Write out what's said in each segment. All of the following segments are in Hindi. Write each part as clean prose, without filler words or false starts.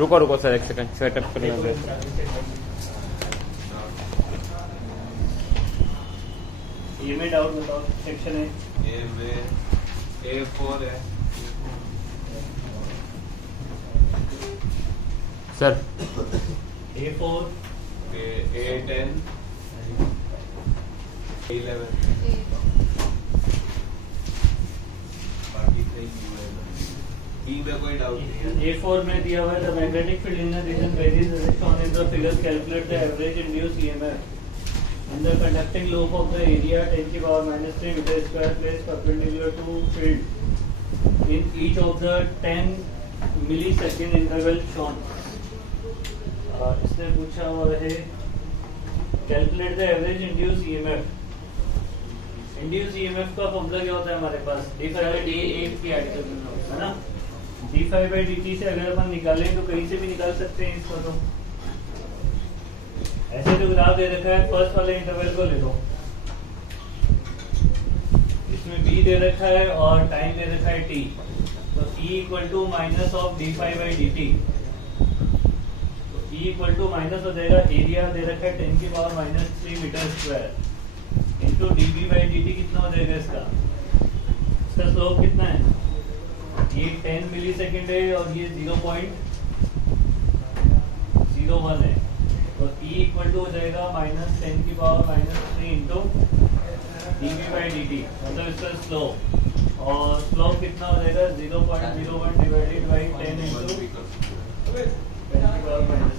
रुको रुको सर, एक सेकंड सेटअप करने दे। ये में डाउट बताओ, सेक्शन है ये में A4 है सर। A4 A10 A11 बाकी ई में कोई डाउट नहीं है। A4 में दिया हुआ है the magnetic field in the region varies as shown in the figure, calculate the average induced EMF in the conducting loop of the area 10 की power minus 3 meter square placed perpendicular to field in each of the 10 millisecond interval shown। इसने पूछा हुआ है calculate the average induce EMF. Induce EMF का फॉर्मूला क्या होता है हमारे पास, d5/dt की आर्टिकल में है ना। d5/dt से अगर अपन निकालें तो कहीं से भी निकाल सकते हैं इसको। तो ऐसे जो ग्राफ दे रखा है फर्स्ट वाले इंटरवल को ले लो, इसमें b दे रखा है और टाइम दे रखा है t, तो E equal to minus of d5/dt, तो E इक्वल टू माइनस हो जाएगा, एरिया दे रखा है 10 की power minus 3 metre square into dv/dt कितना हो जाएगा इसका स्लोप कितना है, ये 10 मिली सेकेंड है और ये 0.01 है, और E इक्वल टू हो जाएगा माइनस 10 की पावर माइनस 3 इंटू dv/dt, मतलब इसका स्लोप, और स्लोप कितना हो जाएगा 0.01 डिवाइडेड बाई 10 इंटू 10 की पावर माइनस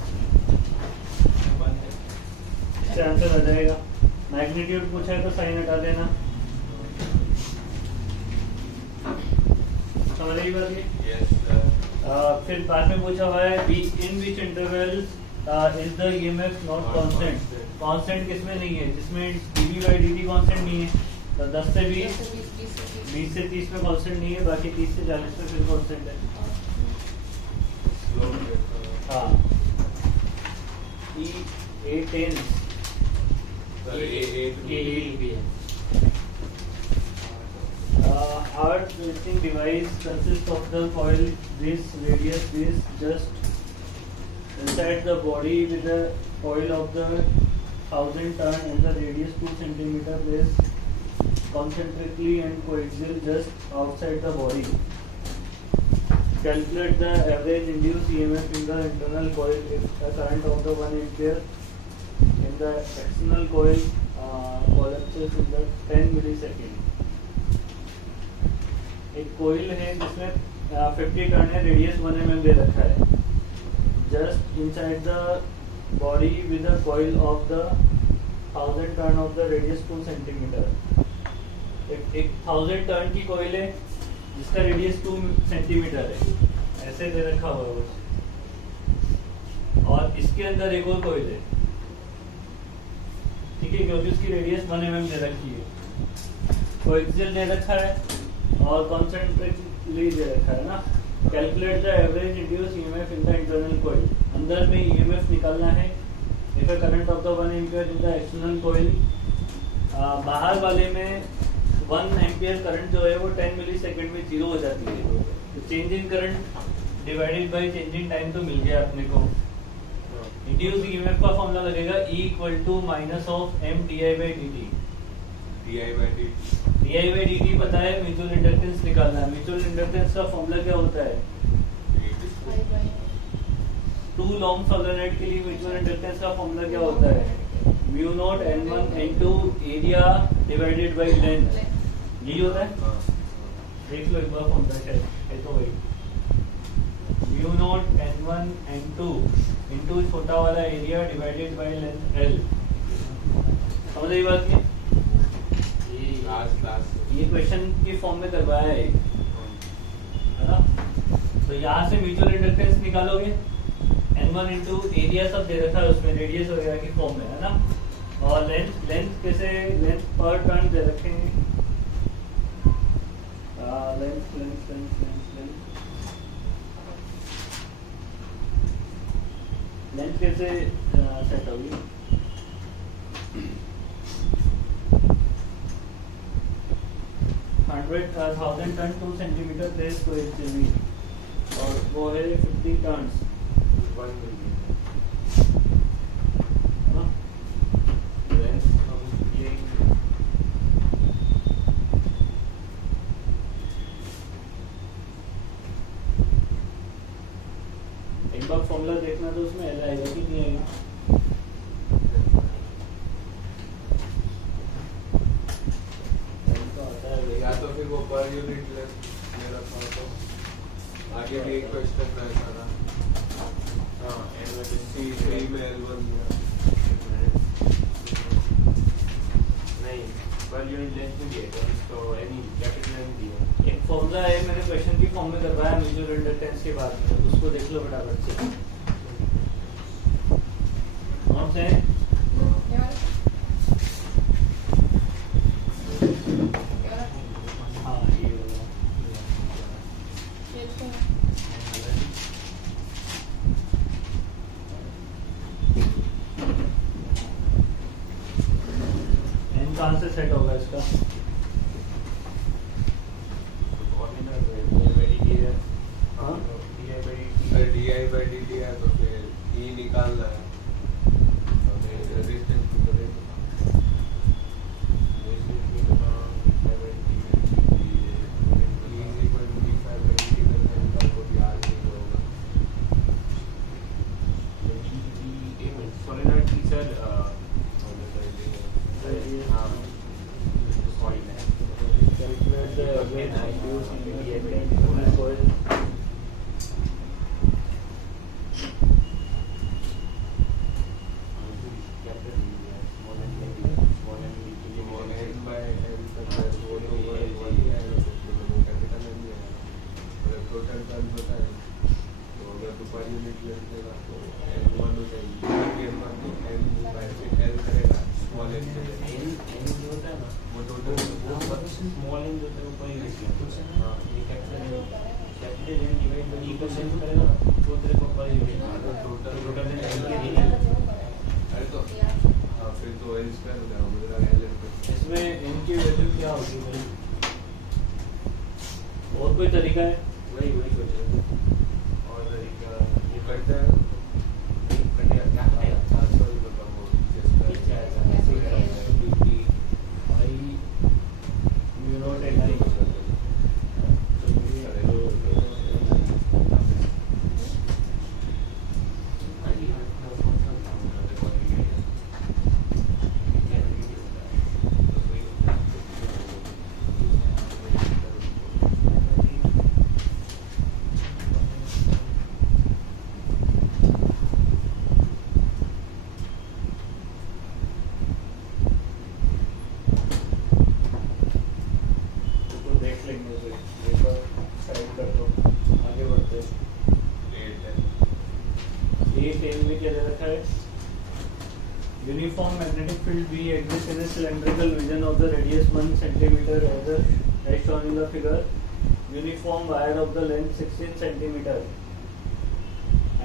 3। इससे आंसर आ जाएगा। मैग्नीट्यूड पूछा है तो साइन हटा देना, समझ रही बात ये? Yes sir. फिर बाद में पूछा हुआ है in which interval is the EMF not constant. Constant किसमें नहीं है, जिसमें dv/dt कांस्टेंट नहीं है, तो 10 से 20, 20 से 30 में कांस्टेंट नहीं है, बाकी 30 से 40 में फिर कांस्टेंट है। हाँ A10 A8 our twisting device consists of the coil this radius this just inside the body with the coil of the 1000 turn and the radius 2 centimeter placed concentrically and coaxial just outside the body। Calculate the average induced EMF in the internal coil if a current of the 1 ampere in the external coil collapses in the 10 millisecond। एक कोइल है जिसमें 50 टर्न है, रेडियस 1 mm दे रखा है, just inside the body with the coil of the 1000 turn off the radius 2 centimetre. एक 1000 टर्न की कोइल है जिसका रेडियस 2 सेंटीमीटर है, ऐसे दे रखा हुआ है, और इसके अंदर एक और कोइल है, ठीक है, क्योंकि उसकी रेडियस 1 mm दे रखी है, कोएक्सियल दे रखा है और कॉन्सेंट्रिकली दे रखा है ना। Calculate the average induce EMF in the internal coil. अंदर में ईएमएफ निकालना है if a current of the 1 ampere in the external coil. बाहर वाले में 1 एम्पियर करंट जो है वो 10 मिली सेकेंड में जीरो हो जाती है, तो change in current divided by change in time तो मिल गया अपने को। इंड्यूस ईएमएफ का फॉर्मूला लगेगा E equal to minus of m di/dt। di/dt पता है, म्यूचुअल इंडक्टेंस निकालना है। म्यूचुअल इंडक्टेंस का फॉर्मूला क्या होता है, 2 लॉन्ग सोलेनॉइड के लिए म्यूचुअल इंडक्टेंस का फॉर्मूला क्या होता है, mu naught n1 n2 area divided by length, यही होता है। देख लो एक बार फॉर्मूला है तो वही, mu naught n1 n2 into छोटा वाला area divided by length l। समझ रही बात की? ये क्वेश्चन की फॉर्म में करवाया है ना। तो यहाँ से म्यूचुअल इंडक्टेंस निकालोगे, n1 इंटू एरिया सब दे रखा है उसमें, रेडियस वगैरह की फॉर्म में है ना, और लेंथ कैसे, लेंथ पर टर्न दे रखेंगे, लेंथ कैसे सेट होगी, 100,000 टन 2 सेंटीमीटर प्लेस कोएक्सियली, और वो है 50 टन्स 1 मिली है ना? लेंस हम ये एक बार फॉर्मूला देखना तो उसमें एल आएगा कि नहीं आएगा? L तो आता है या तो फिर वो पर यूनिट लेंस मेरा था तो आगे भी एक क्वेश्चन रहता था हाँ C3 में L1 नहीं पर यूनिट लेंस में दिया तो एनी कैपिटल में दिया एक फॉर्मूला है, मैंने क्वेश्चन की फॉर्म में करवाया म्यूचुअल इंडक्टेंस के बाद में, उसको देख लो फटाफट से। कौन से हैं? हाँ ये वाला। N कहाँ से सेट होगा इसका? हाँ? अगर di/dt है तो फिर E निकालना है तो फिर रेजिस्टेंस भी तो देखो E is equal to d5/dt करने का कोई याद नहीं होगा सोलेनॉइड की sir Calculate the average induced EMF in a coil. Total turn होता है तो अगर तो पर यूनिट लेंस लेगा तो L1 हो जाएगी L1 तो L करेगा स्मॉल n से होता है ना वो टोटल स्मॉल एन जो होता है वो पर यूनिट हाँ ये capital N divide by equal sense करेगा वो तेरे को पर यूनिट टोटल एन के लिए अरे तो हाँ फिर तो L स्क्वायर हो जाएगा मुझे लगा L n इसमें n की वैल्यू क्या होगी भाई? और कोई तरीका है? वही कुछ और ये करते हैं क्या है सॉरी बताओ नीचे आएगा भाई म्यू नॉट n i देख लेंगे उसे, पेपर साइड कर दो, आगे बढ़ते हैं। 8 में क्या दे रखा है? Uniform magnetic field B exists in a cylindrical region of the radius 1 centimeter as shown in the figure. Uniform wire of the length 16 centimeter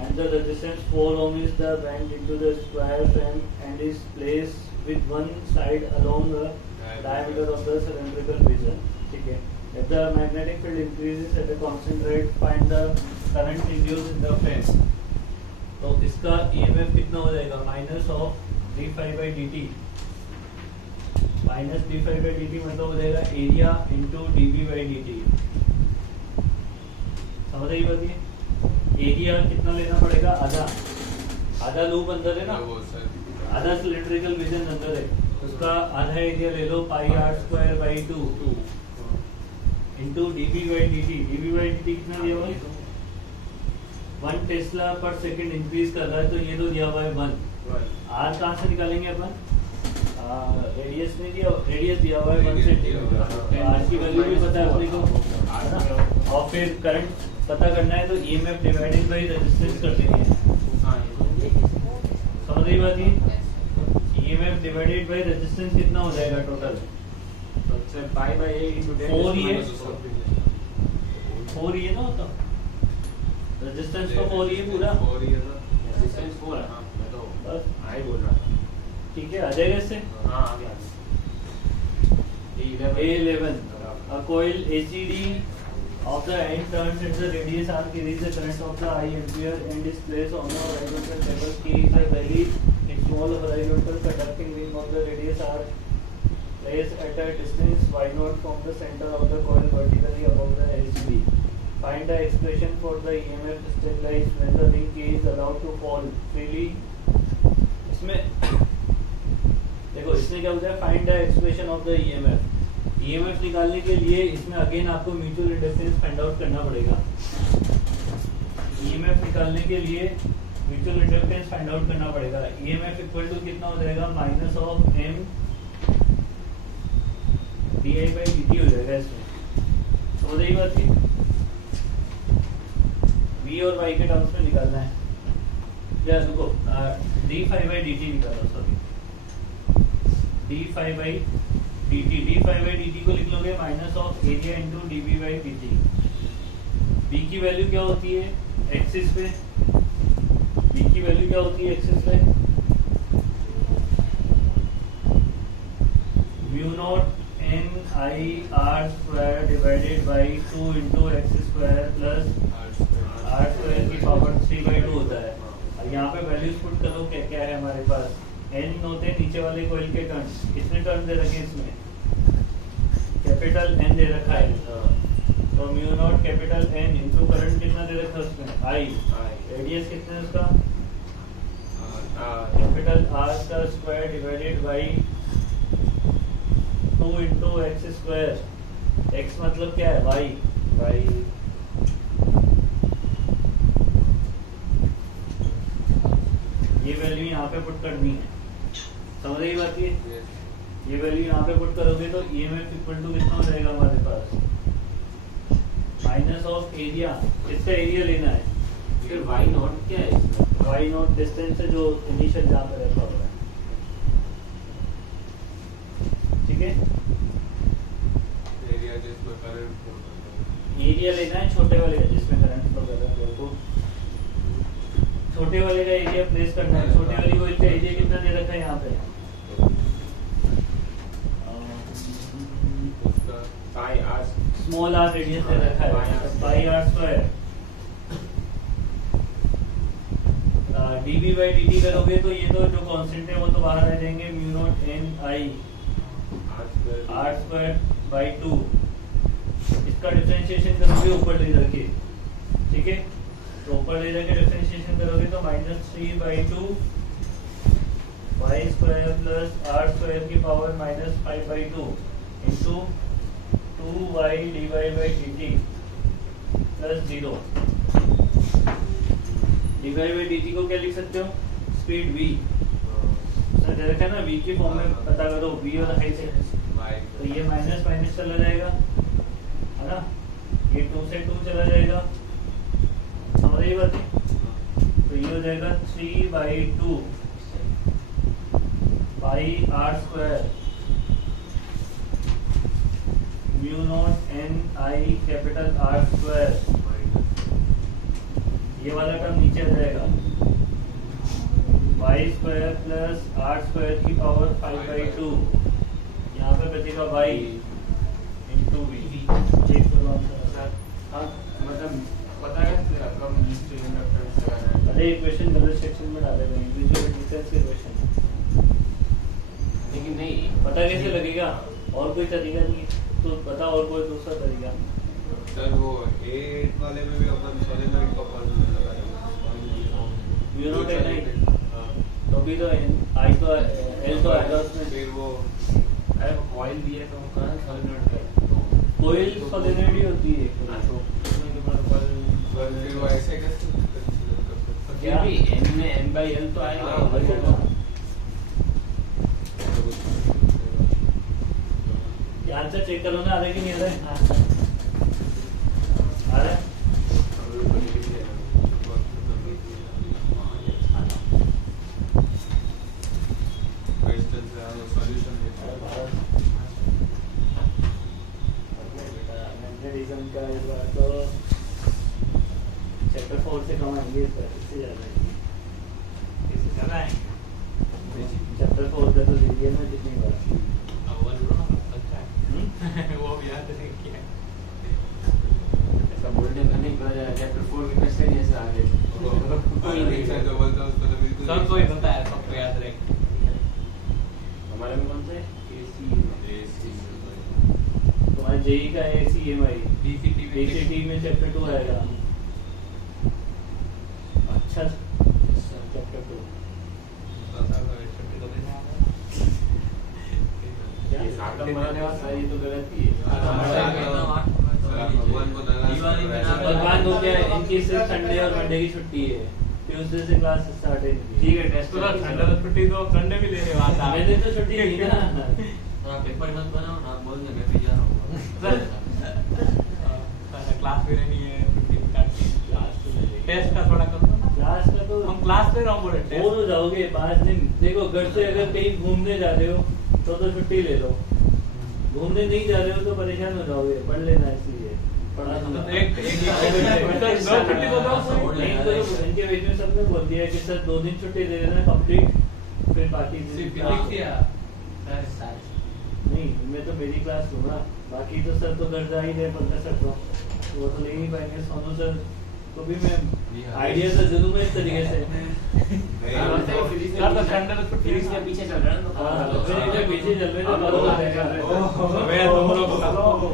and the resistance 4 ohm is the bent into the square frame and is placed with one side along the diameter of the cylindrical region. ठीक है. If the magnetic field increases at a constant rate, find the current induced in the frame. तो इसका EMF कितना हो जाएगा? Minus of d∅dt. Minus d∅dt मतलब हो जाएगा एरिया इंटू dB/dt. समझ रही बात ये? एरिया कितना लेना पड़ेगा? आधा लूप अंदर है ना, आधा सिलेंड्रिकल रीजन अंदर है, उसका आधा एरिया ले लो πr²/2 इंटू dB/dt. dB/dt कितना दिया हुआ है? 1 टेस्ला पर सेकंड इंक्रीज कर रहा है, तो ये तो दिया हुआ है 1. आर कहाँ से निकालेंगे अपन? रेडियस नहीं दिया, रेडियस दिया हुआ है 1 सेंटीमीटर. आर की वैल्यू भी पता है अपने को, है ना? और फिर करंट पता करना है तो EMF डिवाइडेड बाय रेजिस्टेंस कर देनी है. समझ रही बात ये? EMF डिवाइडेड बाय रेजिस्टेंस कितना हो जाएगा टोटल? 4 ये 4 ये ना होता रेजिस्टेंस तो 4 ये पूरा रेजिस्टेंस 4 है. हाँ मैं तो बस आई बोल रहा था. ठीक है, आ जाएगा इससे. हाँ आ गया. A11 a coil ACD of the end turns its the radius r carries the current of the I ampere and is placed on the horizontal level. K is a very small horizontal conducting ring of the radius r placed at a distance y0 from the center of the coil vertically above the HB. Find the expression for the EMF stabilized when the ring K is allowed to fall freely. इसमें देखो इसमें क्या होता है, find the expression of the EMF. EMF निकालने के लिए इसमें अगेन आपको म्यूचुअल इंडक्टेंस फाइंड आउट करना पड़ेगा. ईएमएफ निकालने के लिए म्यूचुअल इंडक्टेंस फाइंड आउट करना पड़ेगा. ईएमएफ इक्वल टू कितना हो जाएगा, minus of M D I by D T हो जाएगा. इसमें तो रही बात की वी और वाई के टर्म्स में निकालना है. या रुको, D five by D T निकालो. Sorry, D five by D T. D five by D T को लिख लोगे minus of area into D B by D T. B की वैल्यू क्या होती है एक्सिस पे, बी की वैल्यू क्या होती है एक्सिस पे, mu naught N I R square divided by 2 into X square plus R square की पावर 3/2 होता है. और यहाँ पे वैल्यूज पुट करो, क्या क्या है हमारे पास. एन होते हैं नीचे वाले कोइल के टर्न. कितने टर्न दे रखे हैं इसमें, कैपिटल एन दे रखा है. तो mu naught capital N into current कितना दे रखा है उसमें, आई. रेडियस कितना है उसका, कैपिटल आर का square divided by 2 into X square. X मतलब क्या है, वाई. ये वैल्यू यहाँ पे पुट करनी है. समझ रही बात ये वैल्यू यहाँ पे पुट करोगे तो ईएमएफ इक्वल टू कितना हो जाएगा हमारे पास, माइनस ऑफ एरिया. इसका एरिया लेना है. फिर वाई नॉट क्या है इसमें, वाई नॉट डिस्टेंस है जो इनिशियल जहाँ पे रखा हुआ है. ठीक है, एरिया जिसमें करंट एरिया लेना है छोटे वाले का जिसमें करंट फ्लो कर रहा है. तो छोटे वाले का एरिया प्लेस करना है. छोटे वाली कोइल का एरिया कितना दे रखा है यहाँ पे, pi R small R radius दे रखा है, pi R square. DB by D T करोगे तो ये तो जो कांस्टेंट है वो तो बाहर आ जाएंगे. Mu naught N I R square by 2. इसका डिफरेंशिएशन करोगे ऊपर ले जाके. ठीक है, तो ऊपर ले जाके डिफरेंशिएशन करोगे तो -3/2 Y square plus R square की power -5/2 into 2y dy by dt plus 0. dy by dt को क्या लिख सकते हो, स्पीड v. सर दे रखा है ना, v की फॉर्म में पता करो, v और हाइट से. तो ये माइनस माइनस चला जाएगा है ना, ये 2 से 2 चला जाएगा. समझ रही बात है. तो ये हो जाएगा 3/2 pi R square mu naught N I capital R square. ये वाला टर्म नीचे आ जाएगा, Y square plus R square की पावर 5/2. यहाँ पे बचेगा वाई इंटू वी. चेक करो आप. मतलब पता है कब म्यूचुअल इंडक्टेंस लगाना है. अरे क्वेश्चन गलत सेक्शन में डाले गए, म्यूचुअल इंडक्टेंस के क्वेश्चन. लेकिन नहीं पता कैसे लगेगा, और कोई तरीका नहीं है तो बता, और कोई दूसरा तरीका. सर वो 8 वाले में भी अपन सोलेनॉइड का फॉर्मूला लगा रहे हैं. म्यू नॉट एन आई तो भी तो आई तो एल तो आएगा उसमें. फिर वो अरे कॉइल भी है तो वो कहाँ सोलेनॉइड का कोयल सोलेनॉइड ही होती है. फिर वो ऐसे कैसे फिर भी n में n/l तो आएगा. आंसर चेक करो ना, आ रहा है कि नहीं आ रहा है. आ रहा है. मैग्नेटिज्म का इस बार तो चैप्टर 4 से कम आएंगे, इससे ज़्यादा इससे ज़्यादा है. चैप्टर 4 का तो लीजिए ना जितनी बार. अव्वल ब्रो अच्छा है. वो भी याद नहीं किया. इसका बोलने का नहीं पर चैप्टर 4 के क्वेश्चन ही ऐसे आ गए कोई नहीं है तो बोलता हूं उसको तो बिल्कुल सब कोई होता है, सबको याद रहे। हमारे में कौन से एसी तुम्हारे जेई का ACMI DCT में DCT में चैप्टर 2 आएगा। अच्छा चैप्टर 2 ये साथ में बनाने वाला सही तो गलत ही है भगवान को भगवान को क्या है, इनकी सिर्फ संडे और मंडे की छुट्टी है, ट्यूसडे से क्लास स्टार्ट है इनकी। ठीक है टेस्ट तो ठंडा तो छुट्टी तो संडे भी लेने वाला। मैंने तो छुट्टी ली ना। पेपर मत बनाओ ना, बोल दे मैं भी जा रहा हूँ क्लास भी नहीं है, छुट्टी काटनी, क्लास तो ले लेंगे। टेस्ट का थोड़ा कम करो। क्लास का तो हम क्लास ले रहा हूँ बोले बोर हो जाओगे 5 दिन। देखो घर से अगर कहीं घूमने जा रहे हो तो छुट्टी ले लो, घूमने नहीं जा रहे हो तो परेशान हो जाओगे। पढ़ लेना इसलिए पढ़ा दो छुट्टी तो दो पूरी। नहीं तो इनके बीच में सबने बोल दिया कि सर 2 दिन छुट्टी दे देना कंप्लीट, फिर बाकी दिन नहीं। मैं तो मेरी क्लास लूंगा, बाकी तो सर तो घर जा ही रहे पंकज सर तो वो तो ले नहीं पाएंगे। सोनू सर तो भी मैं आइडिया तो दे दूंगा इस तरीके से। यार तो ठंडा तो छुट्टी फिजिक्स के पीछे चल रहा है हाँ, ना फिर इधर पीछे चल रहे थे मैं तुम लोग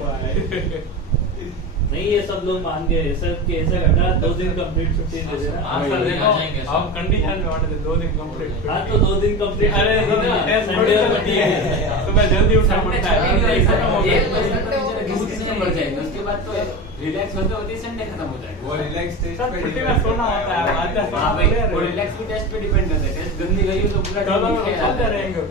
नहीं, ये सब लोग मान गए सर कि ऐसा घटा 2 दिन कंप्लीट छुट्टी दे देना। हाँ सर देखो, हम कंडीशन में वाले थे 2 दिन कंप्लीट। हाँ तो 2 दिन कंप्लीट। अरे टेस्ट थोड़ी छुट्टी है, तो मैं जल्दी उठना पड़ता है। बढ़ जाएंगे, उसके बाद तो रिलैक्स होते होते संडे खत्म हो जाएगा। वो रिलैक्स टेस्ट सर छुट्टी में सोना होता है, आधा हाँ भाई, वो रिलैक्स भी टेस्ट पे डिपेंड करता है। टेस्ट गंदी गई हो तो पूरा चलो, दिन खेल चलते रहेंगे।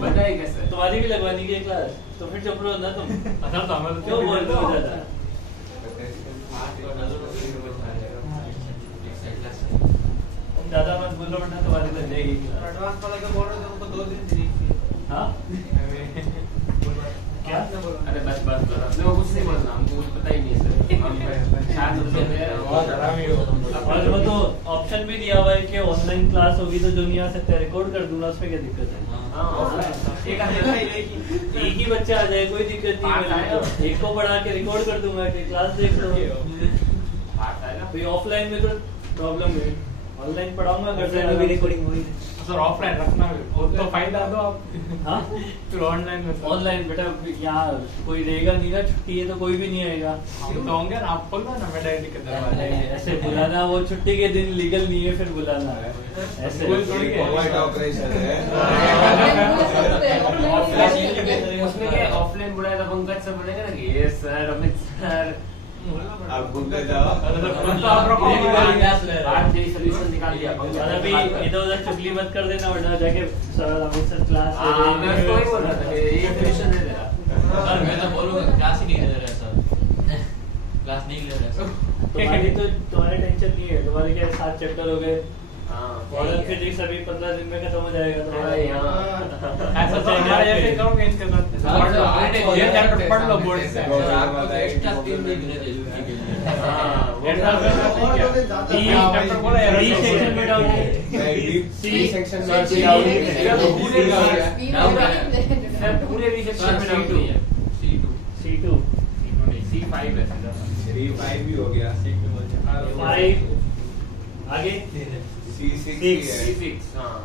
बताइए कैसे तुम्हारी भी लगवानी की क्लास तो फिर चुप रहो ना तुम। अच्छा तो हमें क्यों बोल रहे हो ज्यादा? तुम ज्यादा मत बोलो वरना तुम्हारी लग जाएगी। एडवांस वाला का बोल रहे थे उनको 2 दिन चाहिए। हाँ क्या? अरे बस बस बस अपने को कुछ नहीं बोलना, हमको कुछ पता ही नहीं है सर। हम शांत हो जाते हैं। बहुत हरामी हो तुम लोग। और वो तो ऑप्शन भी दिया हुआ है कि ऑनलाइन क्लास होगी तो जो नहीं आ सकता रिकॉर्ड कर दूंगा, उसमें क्या दिक्कत है? हाँ ऑफलाइन एक आधे एक ही बच्चा आ जाए कोई दिक्कत नहीं है। एक को पढ़ा के रिकॉर्ड कर दूंगा कि क्लास देख लो। तो ऑफलाइन में तो प्रॉब्लम है, ऑनलाइन पढ़ाऊंगा घर से भी रिकॉर्डिंग होगी। सर ऑफलाइन रखना भी वो तो फायदा दो आप। हाँ फिर ऑनलाइन में ऑनलाइन बेटा यहाँ कोई रहेगा नहीं ना, छुट्टी है तो कोई भी नहीं आएगा। हम तो होंगे ना, आप खोल दो ना मेडाइटी के दरवाजे। ऐसे बुलाना, वो छुट्टी के दिन लीगल नहीं है फिर बुलाना है ऐसे। कोई थोड़ी है। व्हाइट ऑपरेशन है। उसमें क्या ऑफलाइन बुलाया था पंकज सर बोलेगा ना कि ये सर अमित सर आप घूमने जाओ। आज यही सॉल्यूशन निकाल दिया और अभी इधर उधर चुगली मत कर देना वरना जाके सर अमित सर क्लास ले हाँ मैं उसको ही बोल रहे रहा था कि ये सॉल्यूशन दे दे रहा। सर मैं तो बोलूंगा क्लास ही नहीं ले रहे सर, क्लास नहीं ले रहे सर। तुम्हारे टेंशन नहीं है, तुम्हारे क्या 7 चैप्टर हो गए। हाँ मॉडर्न फिजिक्स अभी 15 दिन में खत्म हो जाएगा तुम्हारा। ऐसा तो हमारे जैसे करोगे इनके साथ। पढ़ लो, ये चैप्टर पढ़ लो बोर्ड से। सर आपको तो एक्स्ट्रा 3 दिन मिले थे यूपी के लिए। चैप्टर बोला यार बी सेक्शन में डाउन है। सी सेक्शन में पूरे रिसेक्शन में डाउट नहीं है। C2 C5 है 3-5 भी हो गया। 5 आगे C6 Six. है। C6 हाँ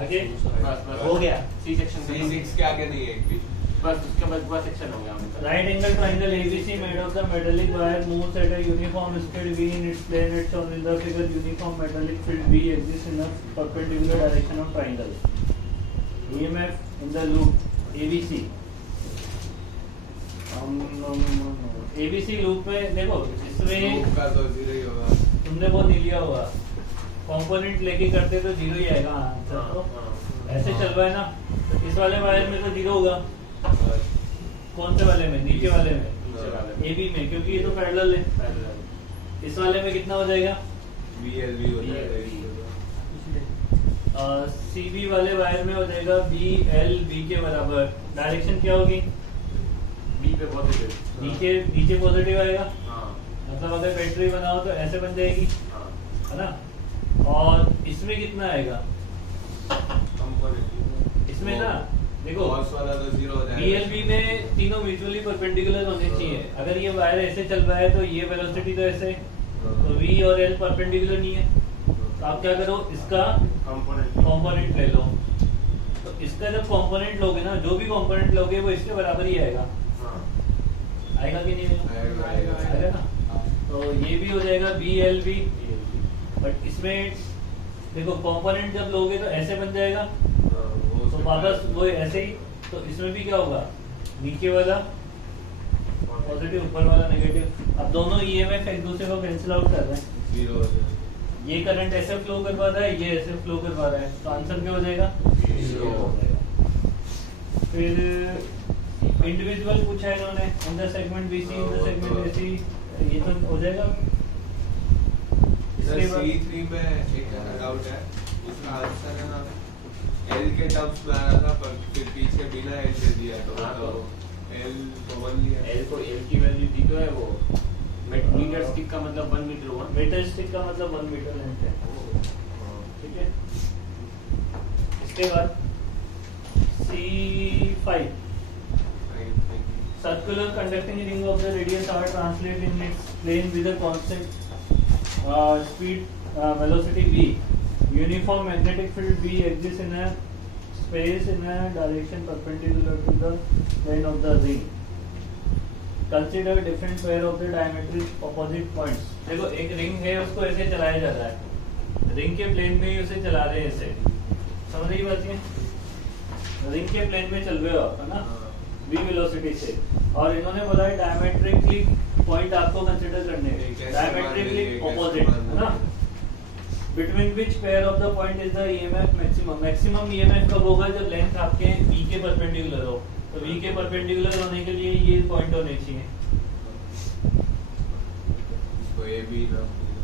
आगे बस हो गया। C सेक्शन C6 के आगे नहीं है एक भी। बस उसके बाद पूरा सेक्शन हो गया हमारा। Right angle triangle ABC made of the metallic wire moves at a uniform speed v in its plane. It's shown in the figure. Uniform metallic field V exists in a perpendicular direction of triangle. EMF in the loop ABC. ABC loop में देखो इसमें Loop का तो 0 ही होगा। तुमने वो नहीं लिया होगा, कंपोनेंट लेके करते तो 0 ही आएगा आंसर। तो ऐसे चल रहा है ना, इस वाले वायर में तो 0 होगा। कौन से वाले में? नीचे वाले में, AB में, क्योंकि ये तो पैरेलल है। इस वाले में कितना हो जाएगा? VLB हो जाएगा। CB वाले वायर में हो जाएगा BLB के बराबर। डायरेक्शन क्या होगी? B पे पॉजिटिव नीचे पॉजिटिव आएगा। हाँ मतलब अगर बैटरी बनाओ तो ऐसे बन जाएगी, हाँ है ना। और इसमें कितना आएगा? कंपोनेंट इसमें ना देखो cos वाला तो 0 हो जाएगा। BLB में तीनों म्यूचुअली परपेंडिकुलर होने चाहिए। अगर ये वायर ऐसे चल रहा है तो ये वेलोसिटी तो ऐसे, तो V और L परपेंडिकुलर नहीं है। तो आप क्या करो, इसका कंपोनेंट ले लो। तो इसका जब कंपोनेंट लोगे ना, जो भी कंपोनेंट लोगे वो इसके बराबर ही आएगा। आएगा कि नहीं आएगा ना? तो ये भी हो जाएगा BLB। बट इसमें देखो कंपोनेंट जब लोगे तो ऐसे बन जाएगा, तो वापस वो ऐसे ही। तो इसमें भी क्या होगा, नीचे वाला पॉजिटिव, ऊपर वाला नेगेटिव। अब दोनों EMF एक दूसरे को कैंसिल आउट कर रहे हैं। 0 हो जाएगा। ये करंट ऐसे फ्लो करवा रहा है, ये ऐसे फ्लो करवा रहा है, तो आंसर क्या हो जाएगा? 0 हो जाएगा। फिर इंडिविजुअल पूछा है इन्होंने, in the segment BC, in the segment AC, ये तो हो जाएगा। सर इसके बाद C3 में एक डाउट है, उसका आंसर है ना L के टर्म्स में आ रहा था, पर फिर पीछे बिना L से दिया तो L को 1 लिया। L को L की वैल्यू दी तो है वो मीटर स्टिक का मतलब 1 मीटर हुआ। मीटर स्टिक का मतलब 1 मीटर लेंथ है, ठीक है। इसके बाद C5, circular conducting ring of the radius r translate in its plane with a constant speed velocity v. Uniform magnetic field V exists in a space in a direction perpendicular to the plane of the ring. Consider different pair of the diametric opposite points. देखो एक रिंग है, उसको ऐसे चलाया जा रहा है, रिंग के प्लेन में ही उसे चला रहे हैं ऐसे, समझ रही बात है? रिंग के प्लेन में चल रहे हो आप, है ना, v वेलोसिटी से, और इन्होंने बोला है डायमेट्रिकली पॉइंट आपको कंसीडर करने हैं, डायमेट्रिकली ऑपोजिट, है ना। Between which pair of the point is the EMF maximum? Maximum EMF कब होगा, जब लेंथ आपके V के परपेंडिकुलर हो। तो V के परपेंडिकुलर होने के लिए ये पॉइंट होने चाहिए। इसको AB नाम दिया।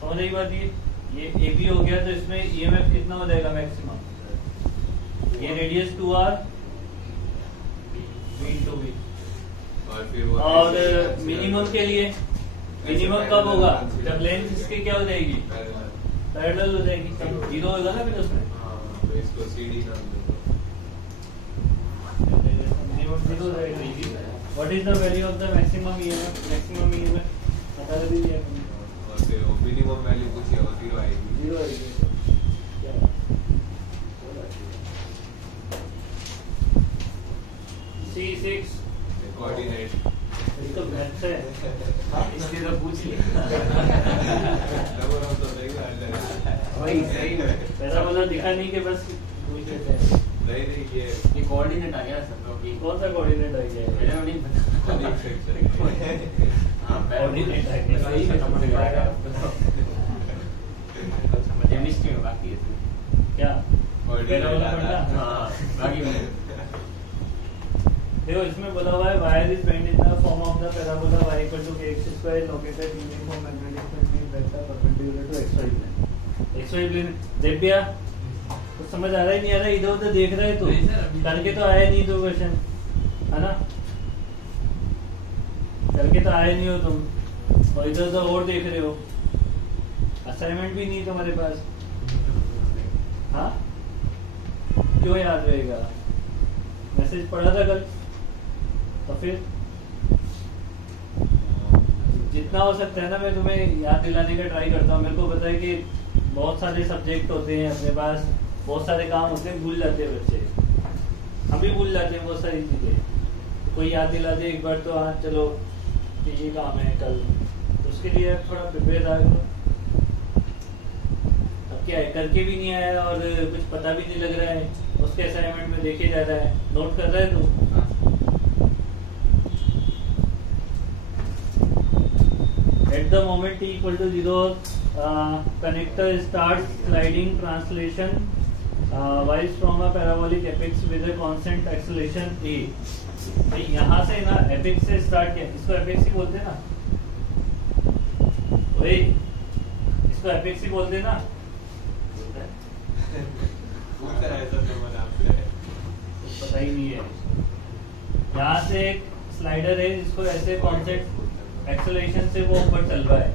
समझ रही बात? ये AB हो गया, तो इसमें EMF कितना हो जाएगा मैक्सिमम? ये radius 2r V into V। और फिर वो और मिनिमम के लिए मिनिमम कब होगा, जब लेंथ इसकी क्या हो जाएगी, पैरेलल हो जाएगी, तब 0 होगा ना फिर उसमें। हाँ, तो इसको CD नाम दे दो। मिनिमम 0 हो जाएगा। What is the value of the maximum EMF? Maximum EMF बता दीजिए। और फिर वो मिनिमम वैल्यू कुछ है, वो 0 आएगी। 0 आएगी। C6 coordinate. ये तो मैथ्स है, इसलिए तो पूछ लिया। डबल ऑफ द देगा आ जाएगा। वही सही है। पैसा वाला दिखा नहीं कि बस पूछ लेते हैं। नहीं ये ये कोऑर्डिनेट आ गया सर तो कि कौन सा कोऑर्डिनेट आ गया है? मुझे नहीं पता। Conic section. हाँ कोऑर्डिनेट आ गया। सही है, समझ में आएगा। केमिस्ट्री में बाकी है क्या पैरा वाला पढ़ना? हाँ बाकी में देखो इसमें बोला हुआ है wire is bend in the form of the parabola y equal to kx² located uniform magnetic field vector perpendicular to xy plane. xy plane देख दिया, तो समझ आ रहा ही नहीं आ रहा, इधर उधर देख रहे तू, नहीं सर, अभी- करके तो आया नहीं दो क्वेश्चन, है ना, करके तो आए नहीं हो तुम, और इधर उधर और देख रहे हो, असाइनमेंट भी नहीं तुम्हारे पास। हाँ क्यों याद रहेगा, मैसेज पढ़ा था कल, तो फिर जितना हो सकता है ना मैं तुम्हें याद दिलाने का ट्राई करता हूँ। मेरे को पता है कि बहुत सारे सब्जेक्ट होते हैं अपने पास, बहुत सारे काम होते हैं, भूल जाते हैं बच्चे, हम भी भूल जाते हैं बहुत सारी चीजें। कोई याद दिला दे एक बार तो हाँ चलो कि ये काम है कल, तो उसके लिए थोड़ा प्रिपेयर रहा। अब क्या है, करके भी नहीं आया और कुछ पता भी नहीं लग रहा है, उसके असाइनमेंट में देखे जा रहा है, नोट कर रहा है तू। At the moment t equal to 0, connector starts sliding translation whilst from a parabolic apex with a constant acceleration a। भाई यहाँ से ना एपेक्स से स्टार्ट किया, इसको एपेक्स ही बोलते हैं ना, वही इसको एपेक्स ही बोलते हैं ना। पूछा है सर समझ आपसे, पता ही नहीं है। यहाँ से एक स्लाइडर है जिसको ऐसे कॉन्सेप्ट एक्सेलरेशन से वो ऊपर चल रहा है,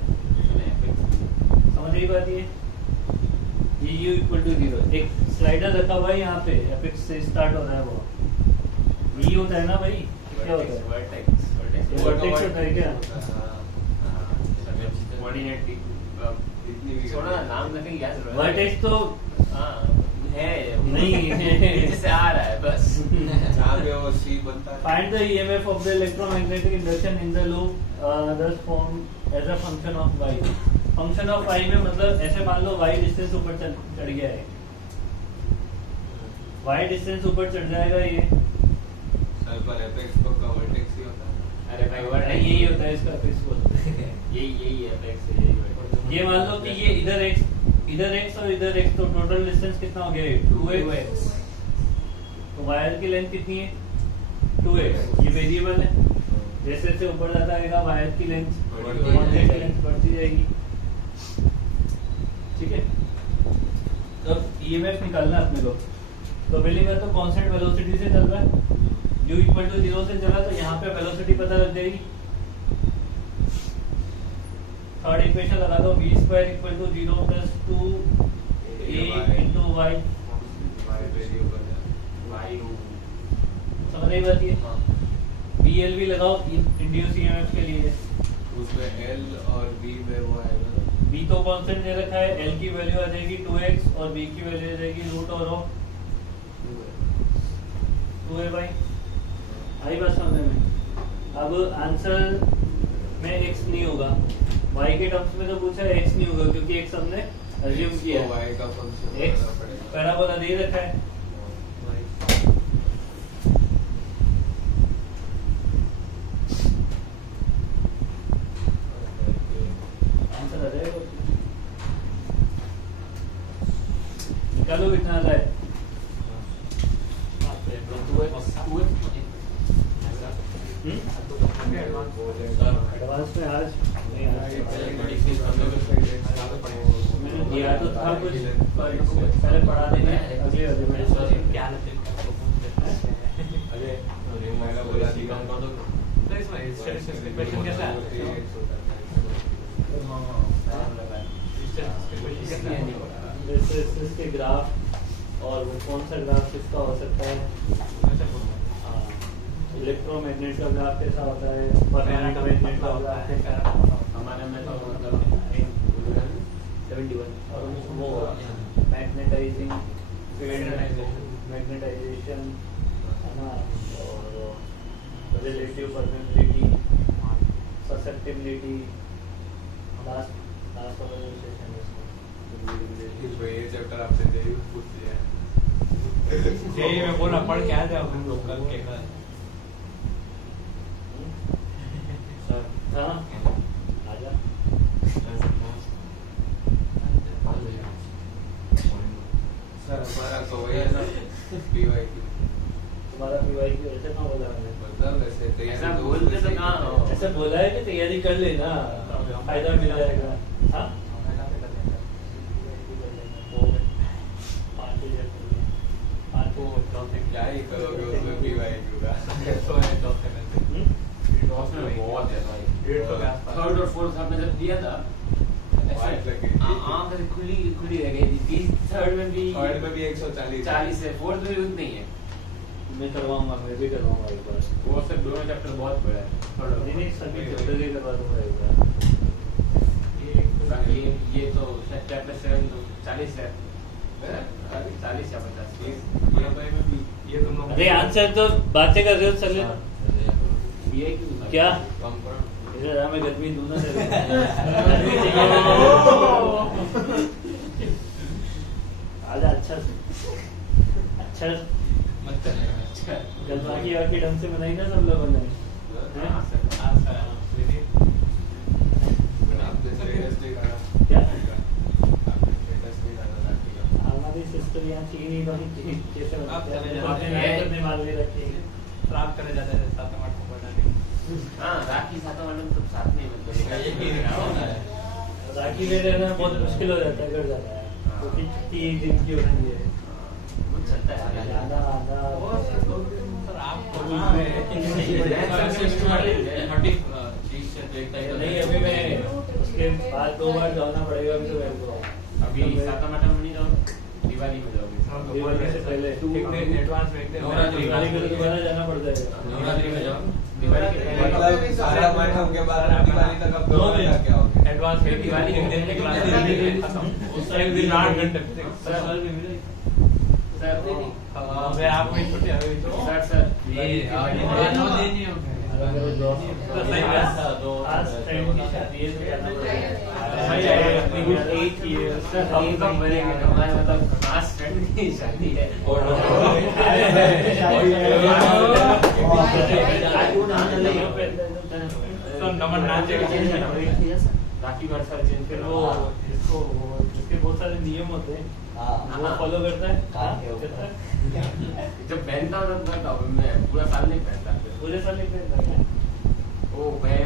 समझ रही बात ये u इक्वल टू 0, एक स्लाइडर रखा हुआ है यहाँ पे, एपेक्स से स्टार्ट हो रहा है वो, V होता है ना भाई, क्या होता है? वर्टेक्स ये वर्टेक्स होता है क्या? कोऑर्डिनेट इतनी भी थोड़ा नाम रखेंगे याद रहो। वर्टेक्स तो हाँ है नहीं। जैसे आ रहा है बस। जहाँ पे वो C बनता है। Find the EMF of the electromagnetic induction in the loop, thus formed as a function of y. Function of y में मतलब ऐसे मान लो y डिस्टेंस ऊपर चढ़ गया है, y डिस्टेंस ऊपर चढ़ जाएगा ये। सर पर एपेक्स का वर्टेक्स ही होता है। अरे भाई नहीं, यही होता है इसका एपेक्स बोलते हैं। यही है अपेक्स है, यही वर्टेक्स। ये मान लो कि ये इधर x और इधर x, तो टोटल डिस्टेंस कितना हो गया? 2x। तो वायर की लेंथ कितनी है? 2x। ये वेरिएबल है, जैसे जैसे ऊपर जाता रहेगा वायर की लेंथ बढ़ती जाएगी। ठीक है, तो ईएमएफ निकालना है अपने को। तो पहली बात तो कांस्टेंट वेलोसिटी से चल रहा है, u इक्वल टू 0 से चला, तो यहाँ पे वेलोसिटी पता लग जाएगी। थर्ड इक्वेशन लगा दो, v square equal to 0 plus 2a into Y. समझ नहीं बात ये? BL भी लगाओ इंड्यूस ईएमएफ के लिए। उसमें L और B में वो आएगा ना। B तो कांस्टेंट दे रखा है, L की वैल्यू आ जाएगी 2x और B की वैल्यू आ जाएगी रूट और 2a बाई। आई बात समझ में? अब आंसर में x नहीं होगा, y के टर्म्स में तो पूछा है, x नहीं होगा क्योंकि x हमने अज्यूम किया है। Y का फंक्शन x बनाना पड़ेगा। पैराबोला दे रखा है। आंसर आ जाएगा, निकालो कितना आता है। एडवांस में आज नहीं मैंने दिया तो था कुछ, पहले पढ़ा देना है अगले वाले में। क्या अरे मैंने बोला थी कम कर दो। तो इसमें स्टैटिस्टिक्स इक्वेशन कैसा है? इसके ग्राफ और वो कौन सा ग्राफ किसका हो सकता है? इलेक्ट्रोमैग्नेट का ग्राफ कैसा होता है, परमैग्नेट का ग्राफ कैसा है? हमारे में तो मतलब 71 और वो मैग्नेटाइजिंग मैग्नेटाइजेशन है ना, और रिलेटिव परमेबिलिटी, ससेप्टिबिलिटी, लास्ट वाला जो सेशन है उसमें। ये चैप्टर आपसे जरूर पूछ लिया। यही मैं बोला पढ़ के आ जाओ हम लोग कल के कल। हाँ आजा। सर हमारा तो वही है ना PY की। तुम्हारा PY की वजह ना बोला मैंने, मतलब वैसे तो ऐसा बोलते तो कहाँ हो? ऐसा बोला है कि तैयारी कर लेना, फायदा मिल जाएगा। हाँ क्या ही करोगे उसमें PY का। बहुत है भाई। थर्ड और फोर्थ आपने जब दिया था वाइट लगी थी। आँख ऐसे खुली रह गई थी। थर्ड में भी 140 है, फोर्थ में भी उतनी ही है। मैं करवाऊंगा, मैं भी करवाऊंगा एक बार। वो सब दोनों चैप्टर बहुत बड़ा है। थर्ड और नहीं सभी चैप्टर ही करवा दूंगा एक बार। बाकी ये तो चैप्टर 7 तो 40 है, 40 या 50। ये तुम लोग अरे आंसर तो बातें कर रहे हो, चलिए क्या कम करो। इधर आ, मैं गर्मी दूं ना तेरे आजा अच्छा अच्छा गलबाकी आके ढंग से बनाई ना सब लोगों ने। आपने स्टेटस नहीं डाला। क्या आपने स्टेटस नहीं डाला राखी का। हमारी सिस्टर यहाँ थी नहीं, बनी कैसे आप चले बनाते जाओ। हैं? अपने माल भी रखी प्राप्त करे जाते हैं 7 8 को बनाने। हाँ राखी साथ में सब साथ में मतलब एक ही होता है। राखी ले लेना बहुत मुश्किल हो जाता है, कर जाता है क्योंकि छुट्टी एक दिन की होती है। वो चलता है आधा आधा सर आपको नहीं, अभी मैं उसके बाद 2 बार जाना पड़ेगा अभी तो मेरे को। अभी सातम आठम में नहीं जाओ। दिवाली में जाओगे दिवाली से पहले एडवांस में दिवाली के लिए दोबारा जाना पड़ जाएगा। नवरात्रि में जाओ दिवाली के पहले मतलब सारा महीना के बाद दिवाली तक अब 2 महीना क्या हो गया? एडवांस में दिवाली के दिन में क्लास उस टाइम दिन 8 घंटे सर मैं आप में छुट्टी आ गई तो सर ये आगे 9 दिन ही हो गए तो सही है आज फ्रेंड की शादी है तो जाना पड़ेगा। सही है इतनी गुड 8 इयर्स सर हम कब बनेंगे हमारे मतलब खास फ्रेंड की शादी है तो नमन नाचे के चेंज है राखी बार सर चेंज फिर कर वो इसको इसके बहुत सारे नियम होते हैं वो फॉलो करता है। करता है जब पहनता हूँ तब करता हूँ मैं पूरा साल नहीं पहनता पूरे साल नहीं पहनता है। ओ मैं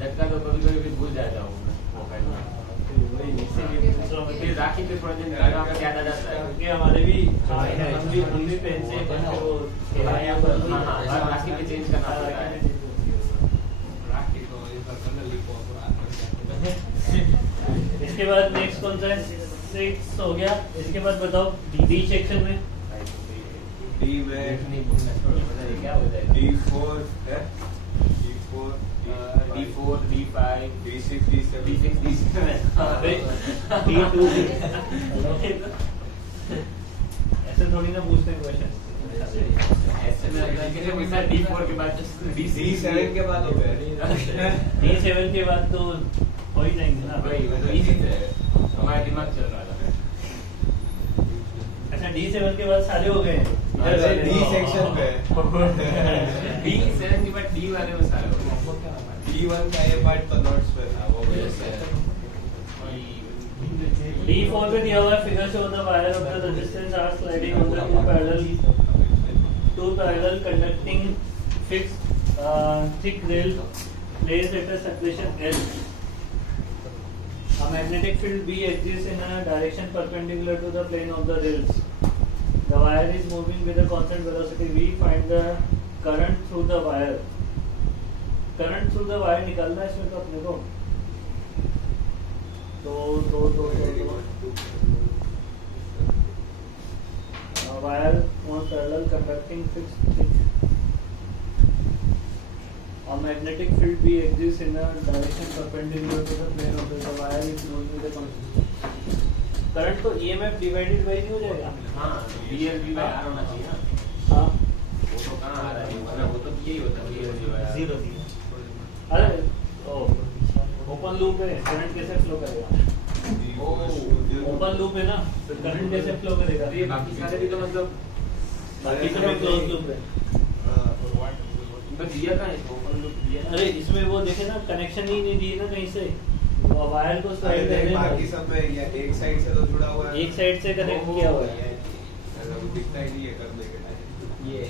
लटका तो कभी कभी भूल जाता हूँ वो पहनना फिर राखी पे थोड़ा दिन लगा के याद आ जाता है क्योंकि हमारे भी हम भी पहनते हैं पर वो हाँ राखी पे चेंज करना पड़ता है राखी तो ये सब करना लिखो इसके बाद नेक्स्ट कौन सा है? 6 हो गया। इसके बाद बताओ डी सेक्शन में डी में क्या हो जाएगा D4 है, D4 D4 D5 D6 D7 D6 D7 D2 ऐसे थोड़ी ना पूछते हैं क्वेश्चन। ऐसे में अगर कैसे पूछा D4 के बाद D7 के बाद हो गया D7 के बाद तो हो ही जाएंगे ना। वही तो इजी है हमारा दिमाग चल रहा था अच्छा D7 के बाद सारे हो गए हैं। D सेक्शन पे D7 के बाद D वाले में सारे हो गए D1 का ये पार्ट तो नोट्स पे था वो D4 पे दिया हुआ है figure show the wire of the resistance R sliding on the two parallel conducting fixed thick rail placed at a separation L. A magnetic field B exists in a direction perpendicular to the plane of the rails. The wire is moving with a constant velocity V. Find the current through the wire. Current through the wire निकालना है इसमें तो अपने को दो wire on parallel conducting fixed thick. A magnetic field B exists in a direction perpendicular to the plane of the wire is moving with a constant. Current तो EMF डिवाइडेड बाय नहीं हो जाएगा? हाँ BLV by R होना चाहिए ना हाँ वो तो कहाँ आ रहा है वरना वो तो यही होता है BLV by R जीरो अरे ओपन लूप है करंट कैसे फ्लो करेगा? ओपन लूप है ना तो करंट कैसे फ्लो करेगा? ये बाकी सारे भी तो मतलब बाकी तो भी क्लोज लूप है। बस दिया था इसको ओपन लूप दिया अरे इसमें वो देखे ना कनेक्शन ही नहीं दिए ना कहीं से वो वायर को स्लाइड बाकी सब में या एक साइड से तो जुड़ा हुआ है एक साइड से कनेक्ट किया हुआ है। ऐसा वो दिखता ही नहीं है करने के टाइम ये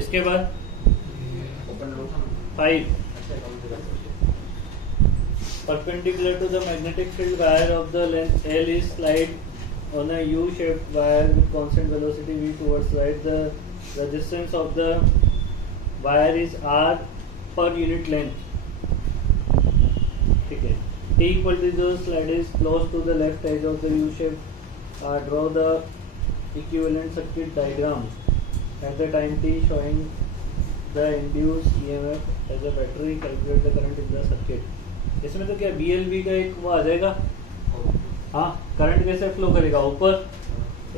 इसके बाद open loop 5 perpendicular to the magnetic field wire of the length L is slide on a U-shaped wire with constant velocity V towards right. The resistance of the wire is R per unit length. ठीक है T equal to the slide is close to the left edge of the U-shape. Draw the equivalent circuit diagram at the time T showing the induced EMF as a battery. Calculate the current in the circuit. इसमें तो क्या BLV का एक वो आ जाएगा हाँ करंट कैसे फ्लो करेगा ऊपर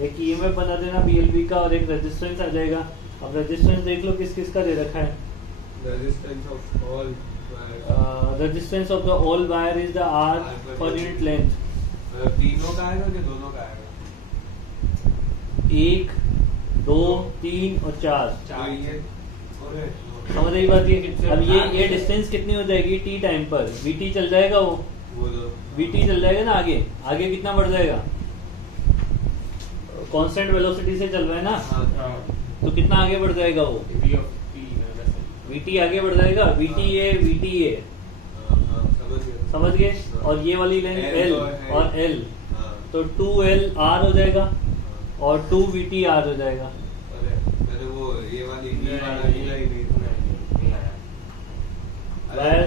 एक EMF बना देना BLV का और एक रेजिस्टेंस आ जाएगा। अब रेजिस्टेंस देख लो किस किस का दे रखा है resistance of the all wire is the R per unit length तीनों का आएगा कि दोनों का आएगा 1 2 3 और 4 तो ये समझ रही बात ये अब ये डिस्टेंस कितनी हो जाएगी T टाइम पर VT चल जाएगा वो दो VT चल जाएगा ना आगे आगे कितना बढ़ जाएगा कांस्टेंट वेलोसिटी से चल रहा है ना तो कितना आगे बढ़ जाएगा वो VT आगे बढ़ जाएगा VT A समझ गए और ये वाली लाइन L और L तो 2L R हो जाएगा और 2VT R हो जाएगा। मैंने वो ये वाली वायर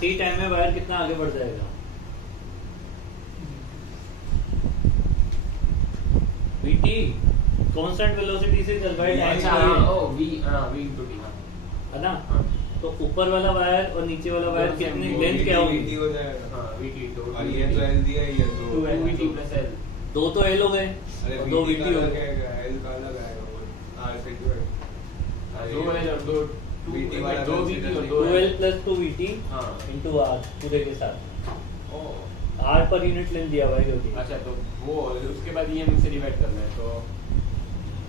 T टाइम में वायर कितना आगे बढ़ जाएगा VT कांस्टेंट वेलोसिटी से चल रहा है टाइम अच्छा के लिए, ओ वी इनटू टी है ना? हाँ तो ऊपर वाला वायर और नीचे वाला वायर कितनी लेंथ क्या होगी? VT हो जाएगा हाँ वीटी तो और ये तो L दिया ही है तो 2L वीटी प्लस एल दो तो L हो गए अरे और दो VT VT का हो अलग गए। आएगा L का अलग आएगा वो R से डिवाइड दो एल और दो VT वाला दो consider वीटी और नहीं। दो 2L प्लस 2VT हाँ इंटू R पूरे के साथ ओ R पर यूनिट लेंथ दिया हुआ है क्योंकि अच्छा तो वो उसके बाद ये से डिवाइड करना है तो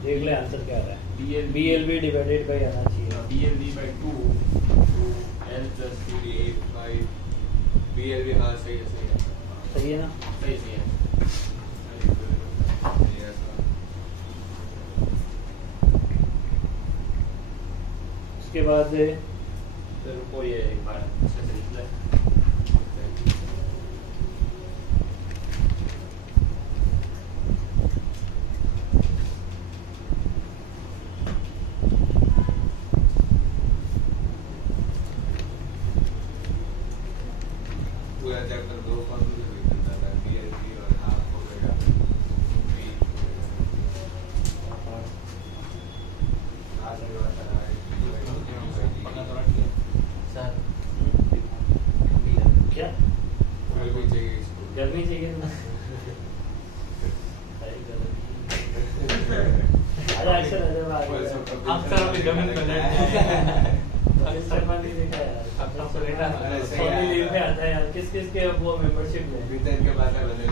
देख ले आंसर क्या आ रहा है। BL BLV डिवाइडेड बाय आना चाहिए। BLV by 2 to L plus 3 5 BLV हाँ सही है सही है सही है ना? सही है ये ऐसा उसके बाद तो रुको ये एक बार अच्छे से लिख ले पूरा चैप्टर दो फॉर्मूले में करना था BLV और हाफ हो गया V आज भी आता है क्या कोई भी चाहिए इसको गर्मी चाहिए तुम्हें? अरे अक्षर अक्षर अभी जमीन पे लीव पे आता है यार। किस किस के वो मेंबरशिप में? वितन के बाद बने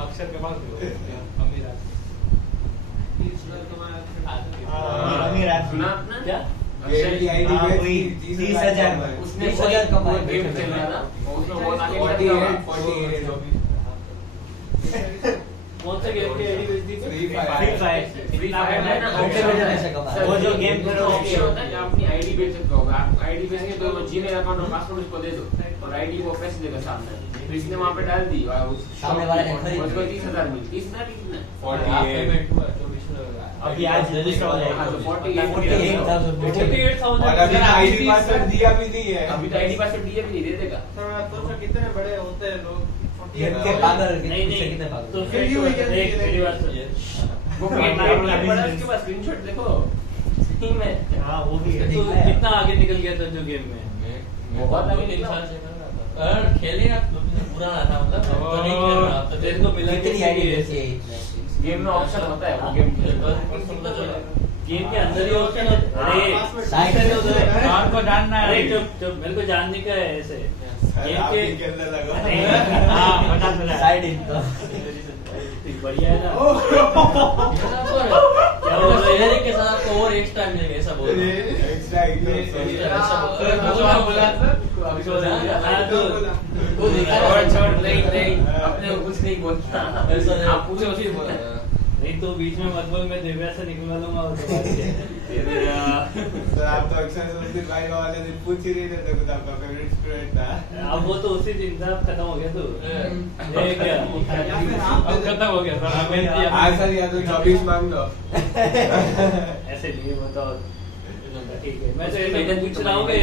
अक्षर के पास अमीर सुना आपने क्या? गेम आईडी हाँ, में वही 30,000 उसने 30,000 कमाए। गेम खेल रहा था उसमें बहुत आगे 48 कौन सा गेम की आईडी बेच दी थी? Free Free Fire। Free fire में ना ओके, ऑप्शन होता पैसे है कमा। सर, वो जो ये गेम में खेलो, ऑप्शन होता है कि आप अपनी आईडी बेच सकते हो आप आईडी बेचेंगे तो जीमेल अकाउंट और पासवर्ड उसको दे दो और आईडी वो पैसे देगा सामने तो इसने वहाँ पे डाल दी और उस सामने वाले ने खरीद उसको ली। 30,000 मिली 30,000 की कितना 48 अभी आज रजिस्टर हो हाँ, तो जाएगा 48,000 48,000 और अभी आईडी पासवर्ड दिया भी नहीं है अभी तो आईडी पासवर्ड दिए भी नहीं दे देगा कितने बड़े होते हैं लोग गेम के पागल नहीं कितने नहीं पागल तो फिर वीडियो ही देख मेरी बात सुन। वो हाँ, पेट बड़ा उसके पास स्क्रीनशॉट देखो सही में हाँ वो भी है तो कितना आगे निकल गया था जो गेम में? बहुत आगे तीन निकला। साल से कर रहा था अगर खेलेगा तो पुराना था मतलब तो नहीं खेल रहा तो तेरे को मिला कितनी किसी आईडी के- बेची है इतने गेम में ऑप्शन होता है वो गेम गेम के अंदर ही ऑप्शन होता है। अरे साइड साइड में होता है। और को जानना है अरे चुप चुप मेरे को जानने का है ऐसे गेम आप के ही के अंदर लगा अरे, हाँ 50,000 साइड इन तो बढ़िया है ना? क्या बोल रहे हैं के साथ आपको और एक्स्ट्रा मिलेगा ऐसा बोल रहे हैं एक्स्ट्रा हाँ, तो वो देखा छोड़ छोड़ नहीं नहीं अपने को कुछ नहीं बोलता ऐसा नहीं। आप पूछो उसी बोला नहीं तो बीच में मत बोल मैं दिव्या से निकलवा लूंगा और तो बात है। सर आप तो अक्सर उस दिन भाई वाले दिन पूछ ही नहीं रहे थे कुछ आपका फेवरेट स्टूडेंट था अब वो तो उसी दिन था अब खत्म हो गया तो ये क्या अब खत्म हो गया सर हमें दिया आज सर या तो 24 मांग लो ऐसे नहीं बताओ ठीक है मैं तो ऐसा पूछ रहा हूँ कि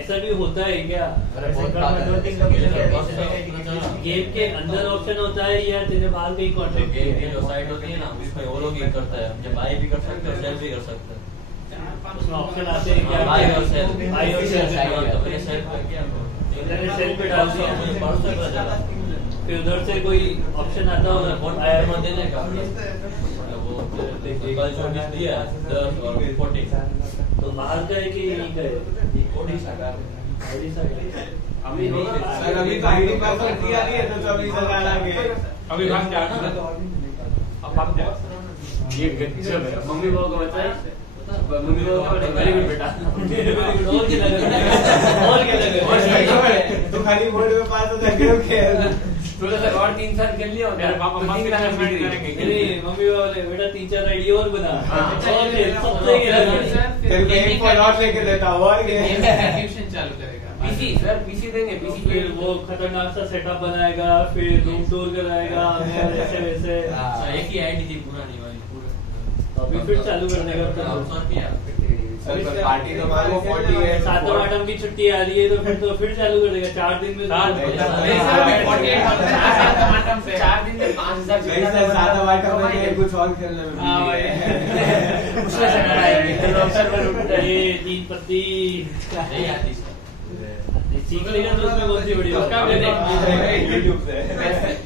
ऐसा भी होता है क्या? अरे बहुत पागल है। गेम के अंदर ऑप्शन होता है या तेरे बाहर कहीं कॉन्ट्रैक्ट गेम की जो साइट होती है ना उसमें वो लोग ही करता है जब बाई भी कर सकते हो सेल भी कर सकते हो उसमें ऑप्शन आते हैं क्या? बाई और सेल बाई और सेल तो मैंने सेल पे किया मैंने सेल पे डाल दिया मुझे परसों पता चला फिर उधर से कोई ऑप्शन आता होगा फोन आया में देने का वो कल 24 दिया 10 और 14 तो बाहर का है कि यहीं का है? ओडिशा का ओडिशा का। अभी नहीं सर अभी तो आईडी पासवर्ड दिया नहीं है तो 24,000 आ गए अभी भाग जा अब भाग जा ये गजब है मम्मी पापा को बताया मम्मी पापा को वेरी गुड बेटा और क्या लगा? और क्या लगा? तो खाली बोर्ड में पास होता है खेल थोड़ा सा और 3 साल कर लिया मेरे पापा मम्मी का फ्रेंड करेंगे मेरे मम्मी पापा बोले बेटा टीचर आईडी और बना हाँ। और खेल सबसे ही लगा। तेरे को एक फॉर नॉट लेके देता हूँ और ये ट्यूशन चालू करेगा पीसी सर पीसी देंगे पीसी फिर वो खतरनाक सा सेटअप बनाएगा फिर रूम टूर कराएगा और ऐसे वैसे एक ही आईडी थी पुरानी वाली पूरा अभी फिर चालू करने का सर किया सर पर पार्टी तो मारो 40 है। सातों मैडम की छुट्टी आ रही है तो फिर चालू कर देगा 4 दिन में। चार नहीं, दिन नहीं, में 4 दिन में 5,000 नहीं सर, सादा वाटा में कुछ और खेलने में हाँ भाई। उसमें से कराएंगे ऑप्शन पर उठता है 3 पत्ती नहीं आती सर। सीख लेगा तो उसमें कौन सी बड़ी बात उसका भी है। YouTube से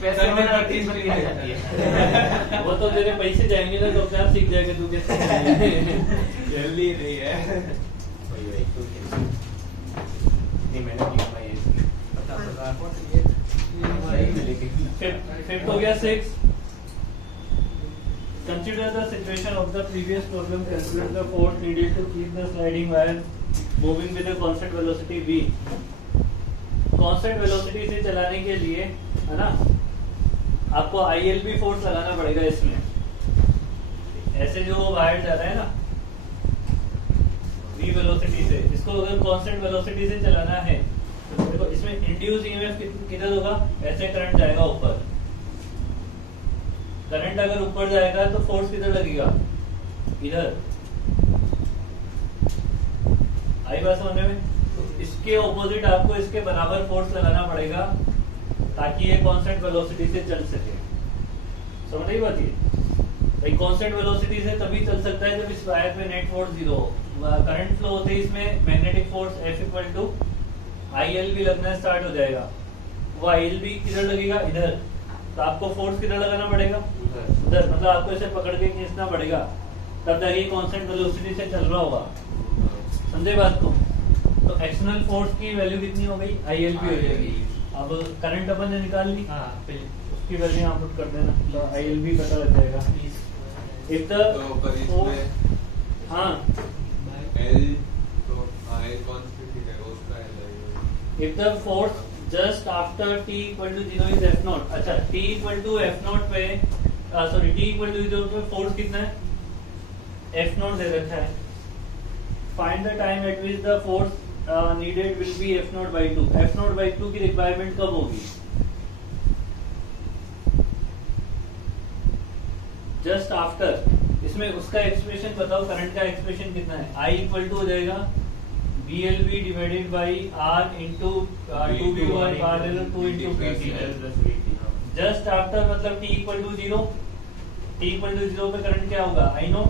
पैसे में 3 पर लिखा जाती है। वो तो तेरे पैसे जाएंगे ना तो अपने आप सीख जाएगा तू कैसे। जल्दी नहीं है। नहीं मैंने की कमाई है इसकी। फिफ्थ हो गया 6। Consider the situation of the previous problem. Calculate the force needed to keep the sliding wire moving with a constant velocity v. Constant velocity से चलाने के लिए है ना आपको ILB फोर्स लगाना पड़ेगा इसमें। ऐसे जो वायर जा रहा है ना v वेलोसिटी से, इसको अगर कांस्टेंट वेलोसिटी से चलाना है तो देखो इसमें इंड्यूस ईएमएफ किधर होगा, ऐसे करंट जाएगा ऊपर। करंट अगर ऊपर जाएगा तो फोर्स किधर लगेगा, इधर। आई बात समझने में? तो इसके ऑपोजिट आपको इसके बराबर फोर्स लगाना पड़ेगा ताकि ये कांस्टेंट वेलोसिटी से चल सके। समझ रही बात ये? भाई कांस्टेंट वेलोसिटी से तभी चल सकता है जब इस वायर पे नेट फोर्स 0 हो। करंट फ्लो होते ही इसमें मैग्नेटिक फोर्स F = ILB लगना स्टार्ट हो जाएगा। वो ILB किधर लगेगा, इधर। तो आपको फोर्स किधर लगाना पड़ेगा, उधर। मतलब आपको इसे पकड़ के खींचना पड़ेगा तब तक ये कांस्टेंट वेलोसिटी से चल रहा होगा। समझे बात को? तो एक्सटर्नल फोर्स की वैल्यू कितनी हो गई, ILB हो जाएगी। अब करंट अपन ने निकाल ली, उसकी वैल्यू यहाँ पुट कर देना तो ILB पता लग जाएगा। इफ द तो पर इसमें हाँ L तो L कौन सी ठीक है उसका L है। if the force just after t equal to 0 is F0। अच्छा t equal to F0 पे सॉरी t equal to 0 पे फोर्स कितना है, F0 दे रखा है। find the time at which the force needed will be F0/2। F0/2 की रिक्वायरमेंट कब होगी, जस्ट आफ्टर। इसमें उसका एक्सप्रेशन बताओ, करंट का एक्सप्रेशन कितना है, I इक्वल टू हो जाएगा BLB divided by R into 2V1 parallel 2 into PT। Just after मतलब t equal to 0। t equal to 0 पे करंट क्या होगा, I नो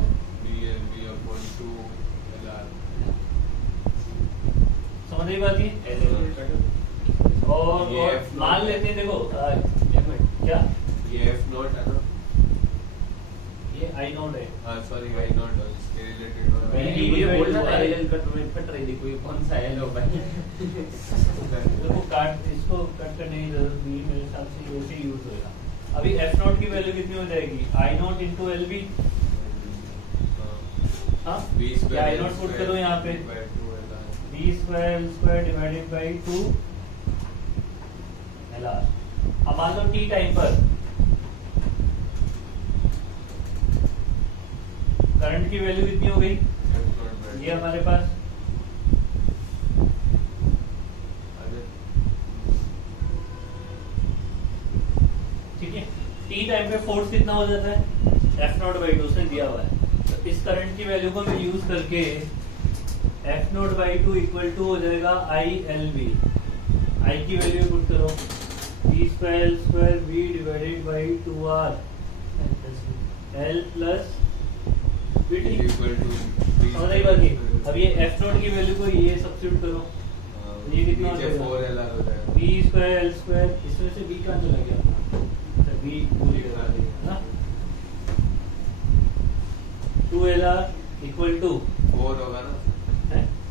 BLB/2 LR। समझ रही बात ये? और मान लेते हैं देखो क्या ये F0 है ना, ये I नोट है। हाँ सॉरी I0 इसके रिलेटेड ये बोलना था एल कट में कट रही थी कोई कौन सा एल हो भाई। देखो काट, इसको कट करने की जरूरत नहीं, मेरे हिसाब से वैसे यूज होगा। अभी F0 की वैल्यू कितनी हो जाएगी, I0 इंटू LB। हाँ या I0 पुट करो यहाँ पे, B² डिवाइडेड बाई 2 LR। अब मान लो t टाइम पर करंट की वैल्यू कितनी हो गई, ये हमारे पास ठीक है। t टाइम पे फोर्स कितना हो जाता है, F0/2 से दिया हुआ है। तो इस करंट की वैल्यू को मैं यूज करके F0/2 इक्वल टू हो जाएगा ILB। I की वैल्यू पुट करो B² V divided by 2R L plus BT। समझ रही बात ये? अब ये F0 की वैल्यू को ये सब्स्टिट्यूट करो, ये कितना हो जाएगा, 4 LR हो जाएगा। B² L², इसमें से B कहाँ चला गया, तो B पूरी करा दी है ना। 2LR इक्वल टू 4 होगा ना,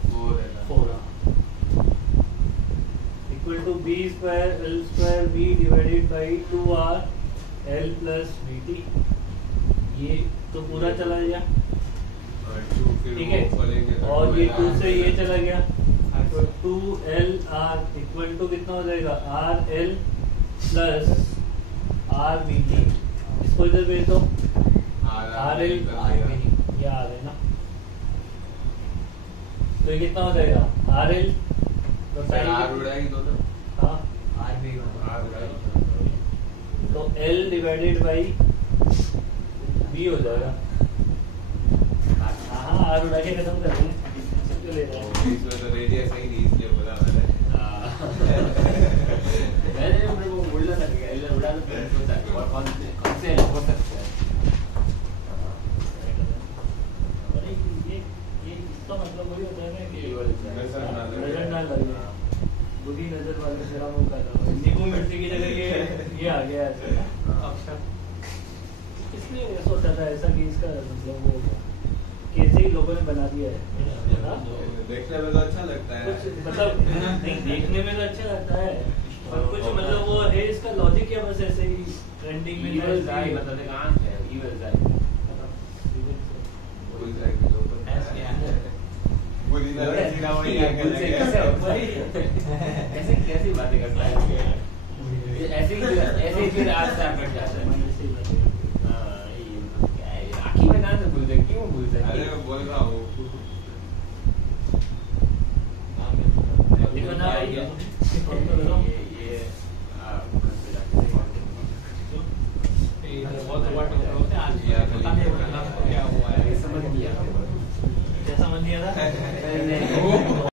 4 LR 4 equal to B² L² V divided by 2R L plus BT। ये तो पूरा चला गया, ठीक है। और ये 2 से ये चला गया तो 2LR इक्वल टू कितना हो जाएगा, RL प्लस RBT। इसको इधर भेज दो, RL ये आ रहा है ना, तो ये कितना हो जाएगा RL तो R उड़ाएगी दोनों, हाँ R उड़ाएगी तो L डिवाइडेड बाई B हो जाएगा। हाँ R उड़ा के खत्म कर देंगे। ले रहा है। इसमें तो रेडियस है ही नहीं, इसलिए बोला मैंने। मैंने अपने को बोलना था कि इधर उड़ा तो सोचा कि और कौन से हो सकते हैं। अरे ये इसका मतलब वही होता है ना कि नजर ना लगे। नजर ना लगे, बुरी नजर वाले जरा मुंह कर रहा हूँ। नींबू मिर्ची की जगह ये आ गया ऐसे। इसलिए सोचा था ऐसा कि इसका मतलब वो कैसे ही लोगों ने बना दिया है। हाँ? देखने में तो अच्छा लगता है। कुछ मतलब नहीं, देखने में तो अच्छा लगता है, पर कुछ मतलब वो है इसका लॉजिक या बस ऐसे ही ट्रेंडिंग में Evil eye मतलब एक आंख है, evil eye। भूल जाएगी लोग। बुरी नजर सीधा वही आके भूल से लगेगा। कैसे कैसी बातें करता है ऐसे ही फिर आज से आप कट जाता है। हाँ, ये क्या है, आँखी में कहाँ से भूल जाए, क्यों भूल जाए? अरे मैं बोल रहा हूँ। देखो ना भाई,